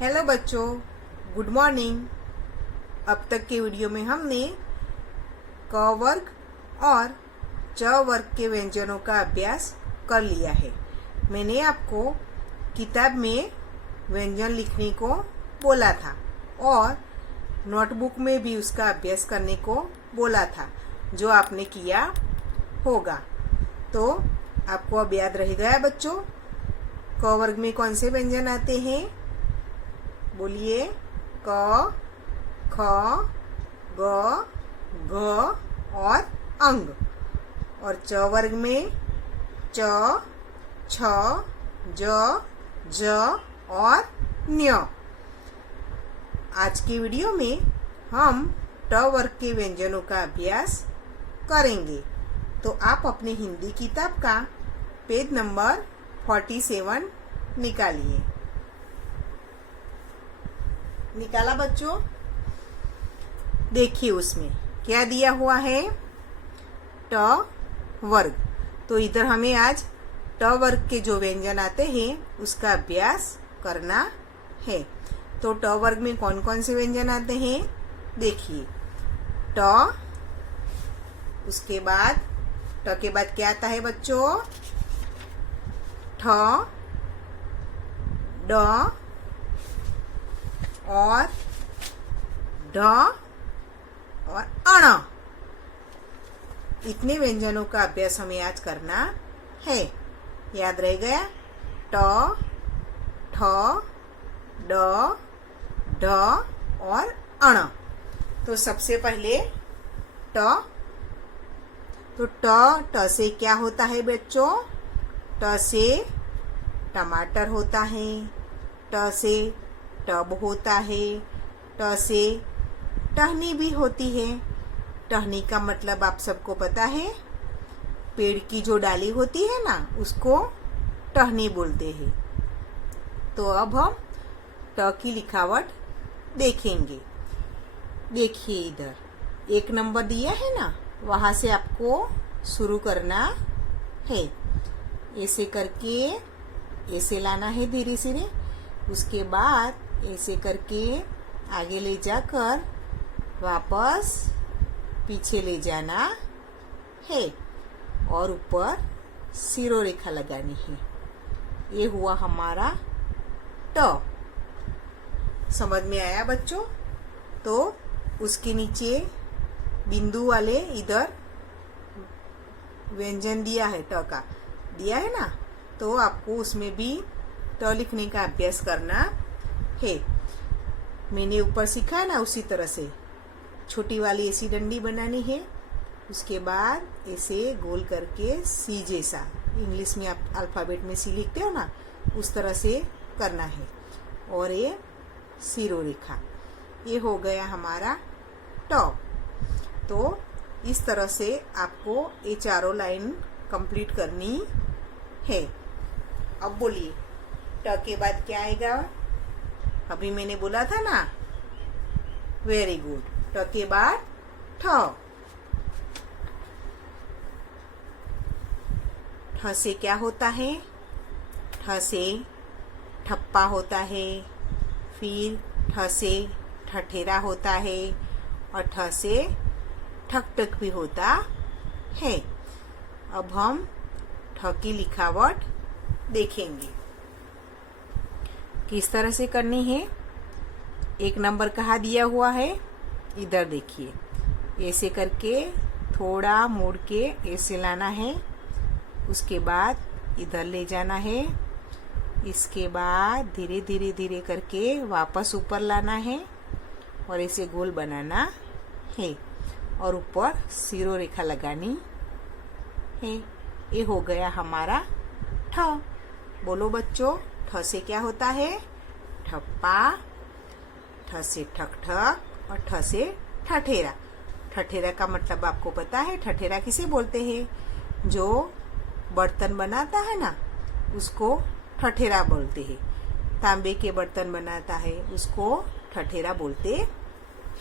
Hello बच्चों, good morning. अब तक के वीडियो में हमने क वर्ग और च वर्ग के व्यंजनों का अभ्यास कर लिया है। मैंने आपको किताब में व्यंजन लिखने को बोला था और नोटबुक में भी उसका अभ्यास करने को बोला था, जो आपने किया होगा। तो आपको अब याद रह गया बच्चों, क वर्ग में कौन से व्यंजन आते हैं? बोलिए। क, ख, ग, घ और अंग। और च वर्ग में च, छ, ज, ज और न्य। आज के वीडियो में हम ट वर्ग के व्यंजनों का अभ्यास करेंगे। तो आप अपने हिंदी किताब का पेज नंबर 47 निकालिए। निकाला बच्चों? देखिए उसमें क्या दिया हुआ है, ट वर्ग। तो इधर हमें आज ट वर्ग के जो व्यंजन आते हैं उसका अभ्यास करना है। तो ट वर्ग में कौन कौन से व्यंजन आते हैं देखिए। ट, उसके बाद ट के बाद क्या आता है बच्चों? ठ, ड और ढ और अण। इतने व्यंजनों का अभ्यास हमें आज करना है। याद रह गया? ट, ठ, ड, ढ और अण। तो सबसे पहले ट। तो ट से क्या होता है बच्चों? ट से टमाटर होता है, ट से टब होता है, ट से टहनी भी होती है। टहनी का मतलब आप सबको पता है, पेड़ की जो डाली होती है ना, उसको टहनी बोलते हैं। तो अब हम ट की लिखावट देखेंगे। देखिए इधर 1 नंबर दिया है ना, वहां से आपको शुरू करना है। ऐसे करके ऐसे लाना है धीरे धीरे। उसके बाद ऐसे करके आगे ले जाकर वापस पीछे ले जाना है और ऊपर सिरो रेखा लगानी है। ये हुआ हमारा ट। समझ में आया बच्चों? तो उसके नीचे बिंदु वाले इधर व्यंजन दिया है, ट का दिया है ना, तो आपको उसमें भी ट लिखने का अभ्यास करना है। मैंने ऊपर सीखा है ना, उसी तरह से छोटी वाली ऐसी डंडी बनानी है। उसके बाद ऐसे गोल करके सी जैसा, इंग्लिश में आप अल्फाबेट में सी लिखते हो ना, उस तरह से करना है। और ये सिरो रेखा, ये हो गया हमारा ट। तो इस तरह से आपको ये चारों लाइन कंप्लीट करनी है। अब बोलिए, ट के बाद क्या आएगा? अभी मैंने बोला था ना, वेरी गुड। ट के बाद ठ। ठ से क्या होता है? ठ से ठप्पा होता है, फिर ठ से ठठेरा होता है और ठ से ठकठक भी होता है। अब हम ठ की लिखावट देखेंगे किस तरह से करनी है। 1 नंबर कहाँ दिया हुआ है? इधर देखिए। ऐसे करके थोड़ा मोड़ के ऐसे लाना है। उसके बाद इधर ले जाना है। इसके बाद धीरे धीरे धीरे करके वापस ऊपर लाना है और ऐसे गोल बनाना है और ऊपर सिरो रेखा लगानी है। ये हो गया हमारा ठ। बोलो बच्चों, ठ से क्या होता है? ठप्पा, ठ से ठक ठक और ठ से ठठेरा। ठठेरा का मतलब आपको पता है, ठठेरा किसे बोलते हैं? जो बर्तन बनाता है ना, उसको ठठेरा बोलते हैं। तांबे के बर्तन बनाता है, उसको ठठेरा बोलते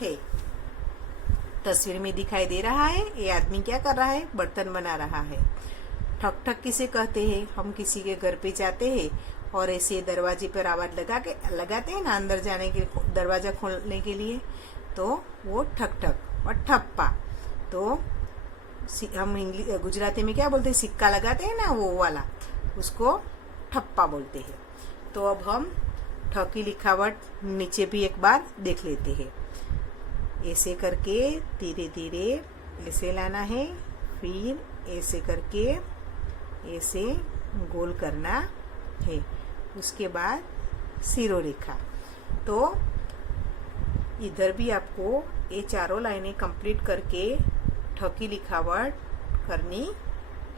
हैं। तस्वीर में दिखाई दे रहा है, ये आदमी क्या कर रहा है? बर्तन बना रहा है। ठक ठक किसे कहते हैं? हम किसी के घर पे जाते हैं और ऐसे दरवाजे पर आवाज लगाते हैं ना अंदर जाने के, दरवाजा खोलने के लिए, तो वो ठक ठक। और ठप्पा तो हम गुजराती में क्या बोलते हैं, सिक्का लगाते हैं ना वो वाला, उसको ठप्पा बोलते हैं। तो अब हम ठ की लिखावट नीचे भी एक बार देख लेते हैं। ऐसे करके धीरे धीरे ऐसे लाना है, फिर ऐसे करके ऐसे गोल करना है, उसके बाद सिरो रेखा। तो इधर भी आपको ये चारों लाइनें कंप्लीट करके ठ की लिखावट करनी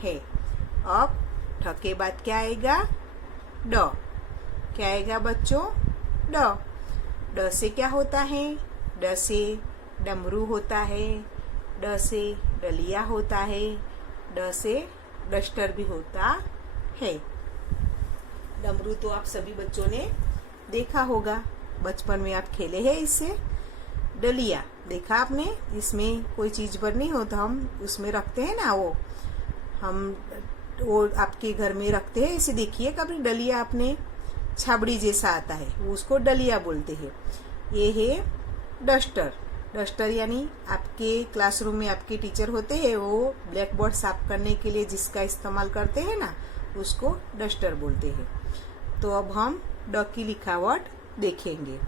है। अब ठ के बाद क्या आएगा, ड। क्या आएगा बच्चों, ड। ड से क्या होता है, ड से डमरू होता है, ड से डलिया होता है, ड से डस्टर भी होता है। डमरू तो आप सभी बच्चों ने देखा होगा, बचपन में आप खेले हैं इससे। डलिया देखा आपने, इसमें कोई चीज भरनी हो तो हम उसमें रखते हैं ना, वो आपके घर में रखते हैं। इसे देखिए कभी डलिया आपने, छाबड़ी जैसा आता है, वो उसको डलिया बोलते हैं। ये है डस्टर। डस्टर यानी आपके क्लासरूम में आपके टीचर होते हैं, वो ब्लैक बोर्ड साफ करने के लिए जिसका इस्तेमाल करते हैं ना, उसको डस्टर बोलते हैं। तो अब हम ड की लिखावट देखेंगे।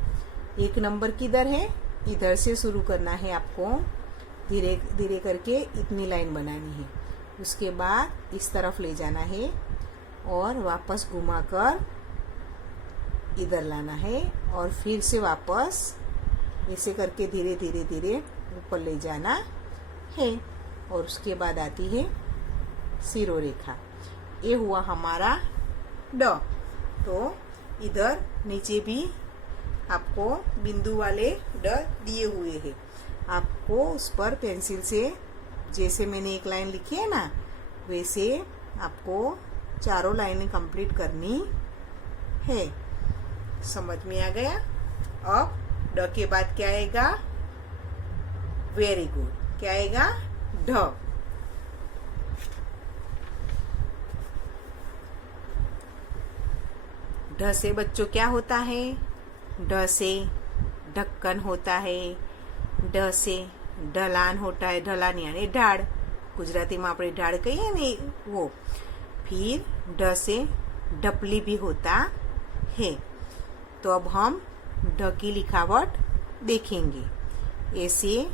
1 नंबर किधर है, इधर से शुरू करना है आपको, धीरे धीरे करके इतनी लाइन बनानी है। उसके बाद इस तरफ ले जाना है और वापस घुमाकर इधर लाना है, और फिर से वापस ऐसे करके धीरे धीरे धीरे ऊपर ले जाना है। और उसके बाद आती है सिरो रेखा। ये हुआ हमारा ड। तो इधर नीचे भी आपको बिंदु वाले ड दिए हुए हैं, आपको उस पर पेंसिल से, जैसे मैंने एक लाइन लिखी है ना, वैसे आपको चारों लाइनें कंप्लीट करनी है। समझ में आ गया। अब ड के बाद क्या आएगा, वेरी गुड, क्या आएगा, ढ। ढ से बच्चों क्या होता है, ढ से ढक्कन होता है, ढ से ढलान होता है, ढलान यानी ढाड़, गुजराती में આપણે ढाड़ कहिए ने वो। फिर ढ से ढपली भी होता है। तो अब हम ढ की लिखावट देखेंगे। ऐसे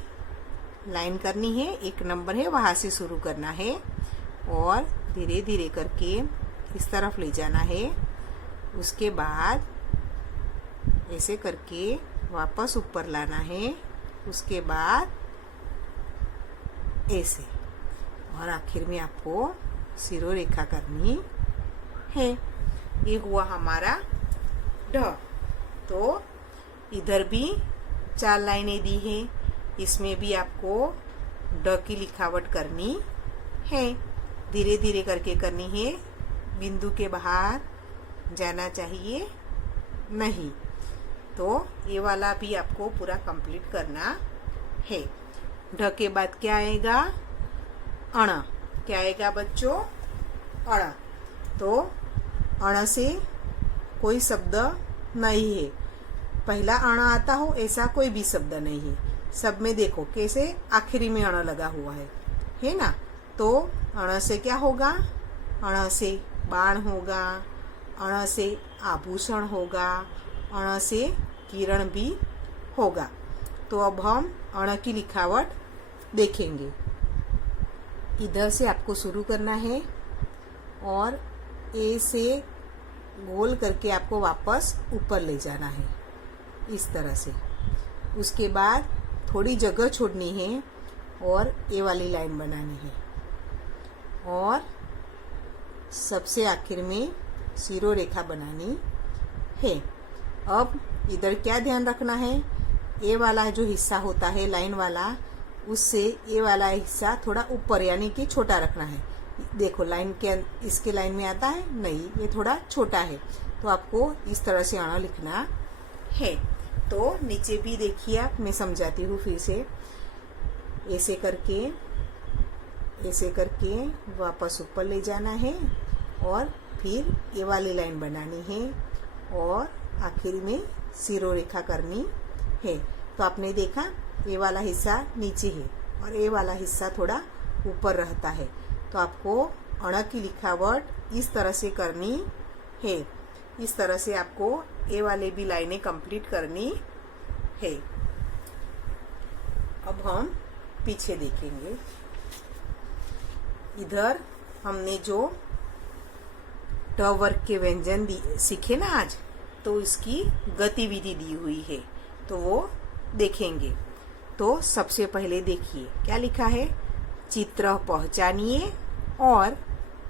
लाइन करनी है, 1 नंबर है वहां से शुरू करना है, और धीरे धीरे करके इस तरफ ले जाना है। उसके बाद ऐसे करके वापस ऊपर लाना है, उसके बाद ऐसे, और आखिर में आपको सिरो रेखा करनी है। ये हुआ हमारा ढ। तो इधर भी 4 लाइनें दी हैं, इसमें भी आपको ड की लिखावट करनी है, धीरे धीरे करके करनी है, बिंदु के बाहर जाना चाहिए नहीं। तो ये वाला भी आपको पूरा कंप्लीट करना है। ढ के बाद क्या आएगा, अण। क्या आएगा बच्चों, अण। तो अण से कोई शब्द नहीं है, पहला अण आता हो ऐसा कोई भी शब्द नहीं है। सब में देखो कैसे आखिरी में अण लगा हुआ है ना। तो अण से क्या होगा, अण से बाण होगा, अण से आभूषण होगा, अण से किरण भी होगा। तो अब हम अण की लिखावट देखेंगे। इधर से आपको शुरू करना है और ए से गोल करके आपको वापस ऊपर ले जाना है, इस तरह से। उसके बाद थोड़ी जगह छोड़नी है और ए वाली लाइन बनानी है, और सबसे आखिर में सिरो रेखा बनानी है। अब इधर क्या ध्यान रखना है, ए वाला जो हिस्सा होता है लाइन वाला, उससे ए वाला हिस्सा थोड़ा ऊपर यानी कि छोटा रखना है। देखो लाइन के इसके लाइन में आता है नहीं, ये थोड़ा छोटा है, तो आपको इस तरह से अण लिखना है। तो नीचे भी देखिए आप, मैं समझाती हूँ फिर से। ऐसे करके वापस ऊपर ले जाना है और फिर ये वाली लाइन बनानी है और आखिर में सिरोरेखा करनी है। तो आपने देखा ये वाला हिस्सा नीचे है और ये वाला हिस्सा थोड़ा ऊपर रहता है। तो आपको अण की लिखावट इस तरह से करनी है। इस तरह से आपको ये वाले भी लाइनें कंप्लीट करनी है। अब हम पीछे देखेंगे। इधर हमने जो ट वर्ग के व्यंजन सीखे ना आज, तो इसकी गतिविधि दी हुई है, तो वो देखेंगे। तो सबसे पहले देखिए क्या लिखा है, चित्र पहचानिए और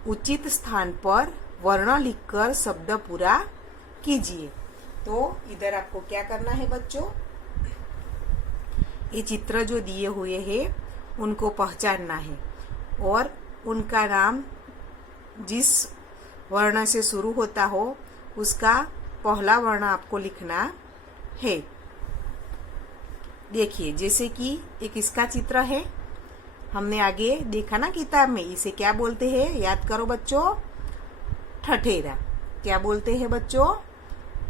उचित स्थान पर वर्ण लिखकर शब्द पूरा कीजिए। तो इधर आपको क्या करना है बच्चों, ये चित्र जो दिए हुए हैं उनको पहचानना है और उनका नाम जिस वर्ण से शुरू होता हो उसका पहला वर्ण आपको लिखना है। देखिए जैसे कि एक इसका चित्र है, हमने आगे देखा ना किताब में, इसे क्या बोलते हैं, याद करो बच्चों, ठठेरा। क्या बोलते हैं बच्चों,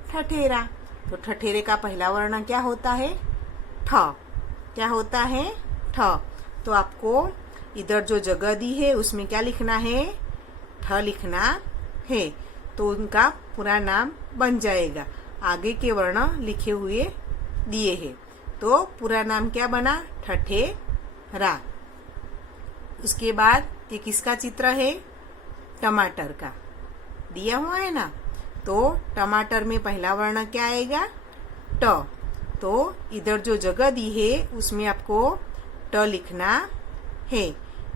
ठठेरा। तो ठठेरे का पहला वर्ण क्या होता है, ठ। क्या होता है, ठ। तो आपको इधर जो जगह दी है उसमें क्या लिखना है, ठ लिखना है। तो उनका पूरा नाम बन जाएगा। आगे के वर्ण लिखे हुए दिए हैं, तो पूरा नाम क्या बना, ठठेरा। उसके बाद एक किसका चित्र है, टमाटर का दिया हुआ है ना। तो टमाटर में पहला वर्ण क्या आएगा, ट। तो इधर जो जगह दी है उसमें आपको ट लिखना है।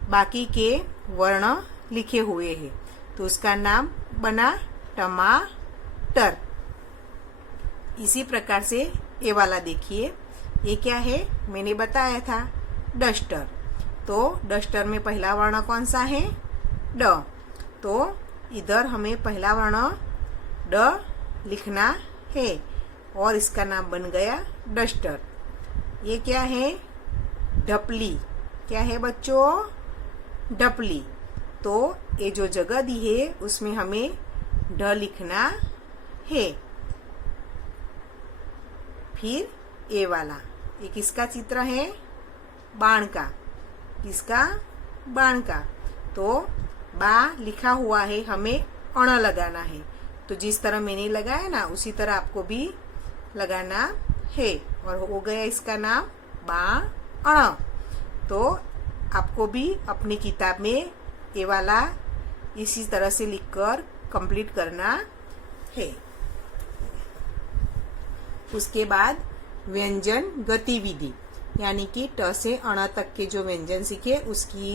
बाकी के वर्ण लिखे हुए हैं, तो उसका नाम बना टमाटर। इसी प्रकार से ये वाला देखिए, ये क्या है, मैंने बताया था डस्टर। तो डस्टर में पहला वर्ण कौन सा है, ड। तो इधर हमें पहला वर्ण ड लिखना है और इसका नाम बन गया डस्टर। ये क्या है, ढपली। क्या है बच्चों, ढपली। तो ये जो जगह दी है उसमें हमें ढ लिखना है। फिर ये वाला, ये किसका चित्र है, बाण का। किसका, बाण का। तो बा लिखा हुआ है, हमें अण लगाना है। तो जिस तरह मैंने लगाया ना उसी तरह आपको भी लगाना है। और हो गया इसका नाम बाण। तो आपको भी अपनी किताब में ये वाला इसी तरह से लिखकर कंप्लीट करना है। उसके बाद व्यंजन गतिविधि, यानी कि ट से अण तक के जो व्यंजन सीखे उसकी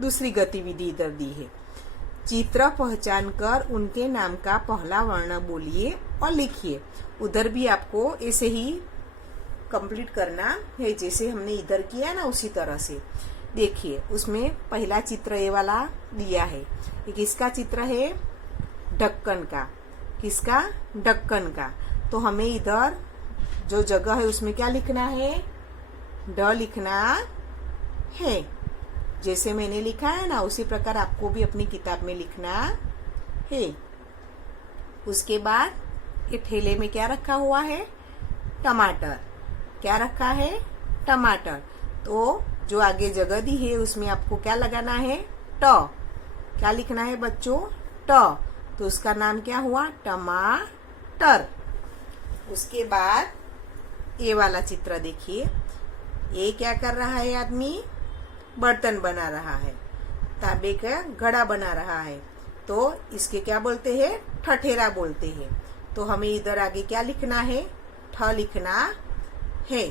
दूसरी गतिविधि इधर दी है। चित्र पहचान कर उनके नाम का पहला वर्ण बोलिए और लिखिए। उधर भी आपको ऐसे ही कंप्लीट करना है, जैसे हमने इधर किया ना उसी तरह से। देखिए उसमें पहला चित्र ये वाला दिया है। ये किसका चित्र है, ढक्कन का। किसका, ढक्कन का। तो हमें इधर जो जगह है उसमें क्या लिखना है, ड लिखना है। जैसे मैंने लिखा है ना उसी प्रकार आपको भी अपनी किताब में लिखना है। उसके बाद ये ठेले में क्या रखा हुआ है, टमाटर। क्या रखा है, टमाटर। तो जो आगे जगह दी है उसमें आपको क्या लगाना है, ट। क्या लिखना है बच्चों, ट। तो उसका नाम क्या हुआ, टमाटर। उसके बाद ये वाला चित्र देखिए, ये क्या कर रहा है आदमी, बर्तन बना रहा है, तांबे का घड़ा बना रहा है। तो इसके क्या बोलते हैं, ठठेरा बोलते हैं। तो हमें इधर आगे क्या लिखना है, ठ लिखना है।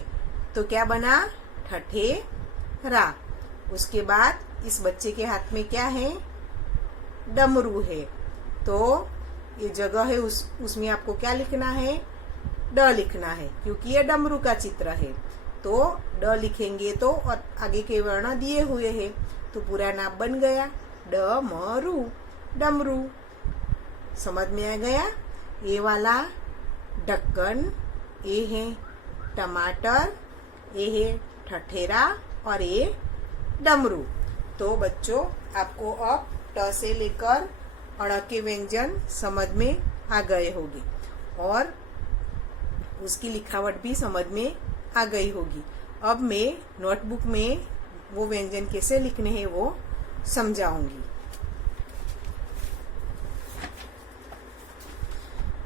तो क्या बना, ठठेरा। उसके बाद इस बच्चे के हाथ में क्या है, डमरू है। तो ये जगह है उसमें आपको क्या लिखना है, ड लिखना है, क्योंकि ये डमरू का चित्र है। तो ड लिखेंगे तो और आगे के वर्ण दिए हुए हैं, तो पूरा नाम बन गया डमरू, डमरू। समझ में आ गया। ये वाला ढक्कन, ये है टमाटर, ये है ठठेरा और ये डमरू। तो बच्चों आपको अब ट से लेकर अण के व्यंजन समझ में आ गए होंगे और उसकी लिखावट भी समझ में आ गई होगी। अब मैं नोटबुक में वो व्यंजन कैसे लिखने हैं वो समझाऊंगी।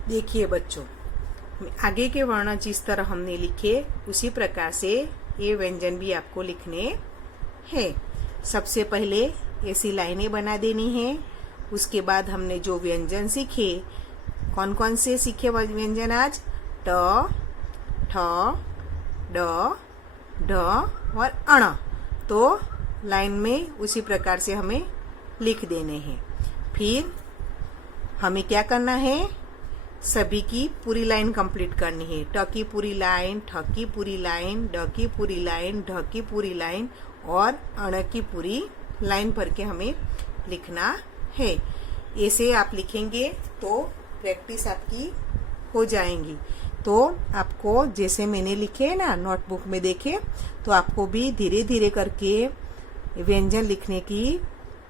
देखिए बच्चों, आगे के वर्ण जिस तरह हमने लिखे उसी प्रकार से ये व्यंजन भी आपको लिखने हैं। सबसे पहले ऐसी लाइनें बना देनी है। उसके बाद हमने जो व्यंजन सीखे, कौन कौन से सीखे व्यंजन आज? ट, ठ, ड, ढ और अण। तो लाइन में उसी प्रकार से हमें लिख देने हैं। फिर हमें क्या करना है? सभी की पूरी लाइन कंप्लीट करनी है। ट की पूरी लाइन, ठ की पूरी लाइन, ड की पूरी लाइन, ढ की पूरी लाइन और अण की पूरी लाइन भर के हमें लिखना है। ऐसे आप लिखेंगे तो प्रैक्टिस आपकी हो जाएंगी। तो आपको जैसे मैंने लिखे है ना नोटबुक में देखे, तो आपको भी धीरे धीरे करके व्यंजन लिखने की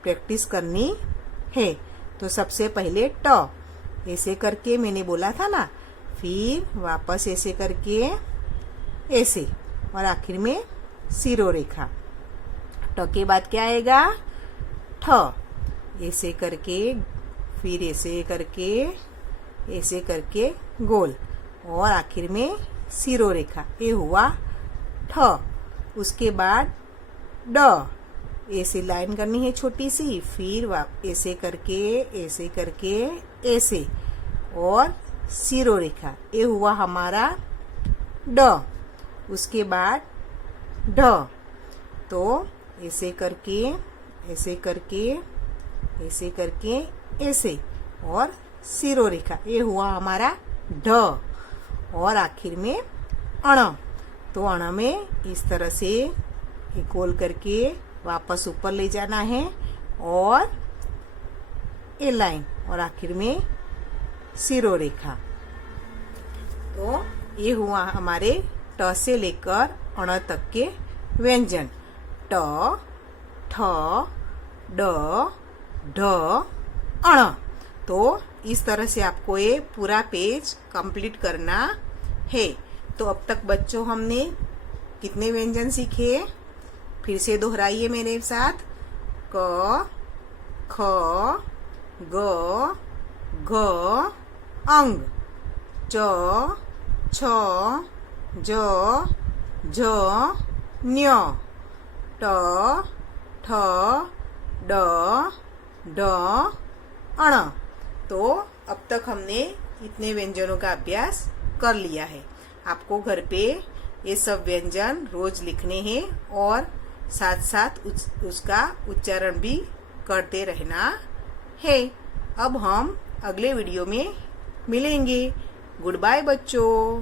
प्रैक्टिस करनी है। तो सबसे पहले ट ऐसे करके मैंने बोला था ना, फिर वापस ऐसे करके ऐसे और आखिर में सिरो रेखा। ट के बाद क्या आएगा? ठ ऐसे करके, फिर ऐसे करके गोल और आखिर में सिरो रेखा। ये हुआ ठ। उसके बाद ड ऐसे लाइन करनी है छोटी सी, फिर ऐसे करके ऐसे और सिरो रेखा। ये हुआ हमारा ड। उसके बाद ढ। तो ऐसे करके ऐसे और सिरो रेखा। ये हुआ हमारा ढ और आखिर में अण। तो अण में इस तरह से गोल करके वापस ऊपर ले जाना है और ए लाइन और आखिर में सिरो रेखा। तो ये हुआ हमारे ट से लेकर अण तक के व्यंजन। ट, ठ, ड, ढ, अण। तो इस तरह से आपको ये पूरा पेज कंप्लीट करना है। तो अब तक बच्चों हमने कितने व्यंजन सीखे? फिर से दोहराइए मेरे साथ। क, ख, ग, घ, अंग, च, छ, ज, झ, ञ, ट, ठ, ड, ढ, अण। तो अब तक हमने इतने व्यंजनों का अभ्यास कर लिया है। आपको घर पे ये सब व्यंजन रोज लिखने हैं और साथ साथ उसका उच्चारण भी करते रहना है। अब हम अगले वीडियो में मिलेंगे। गुड बाय बच्चों।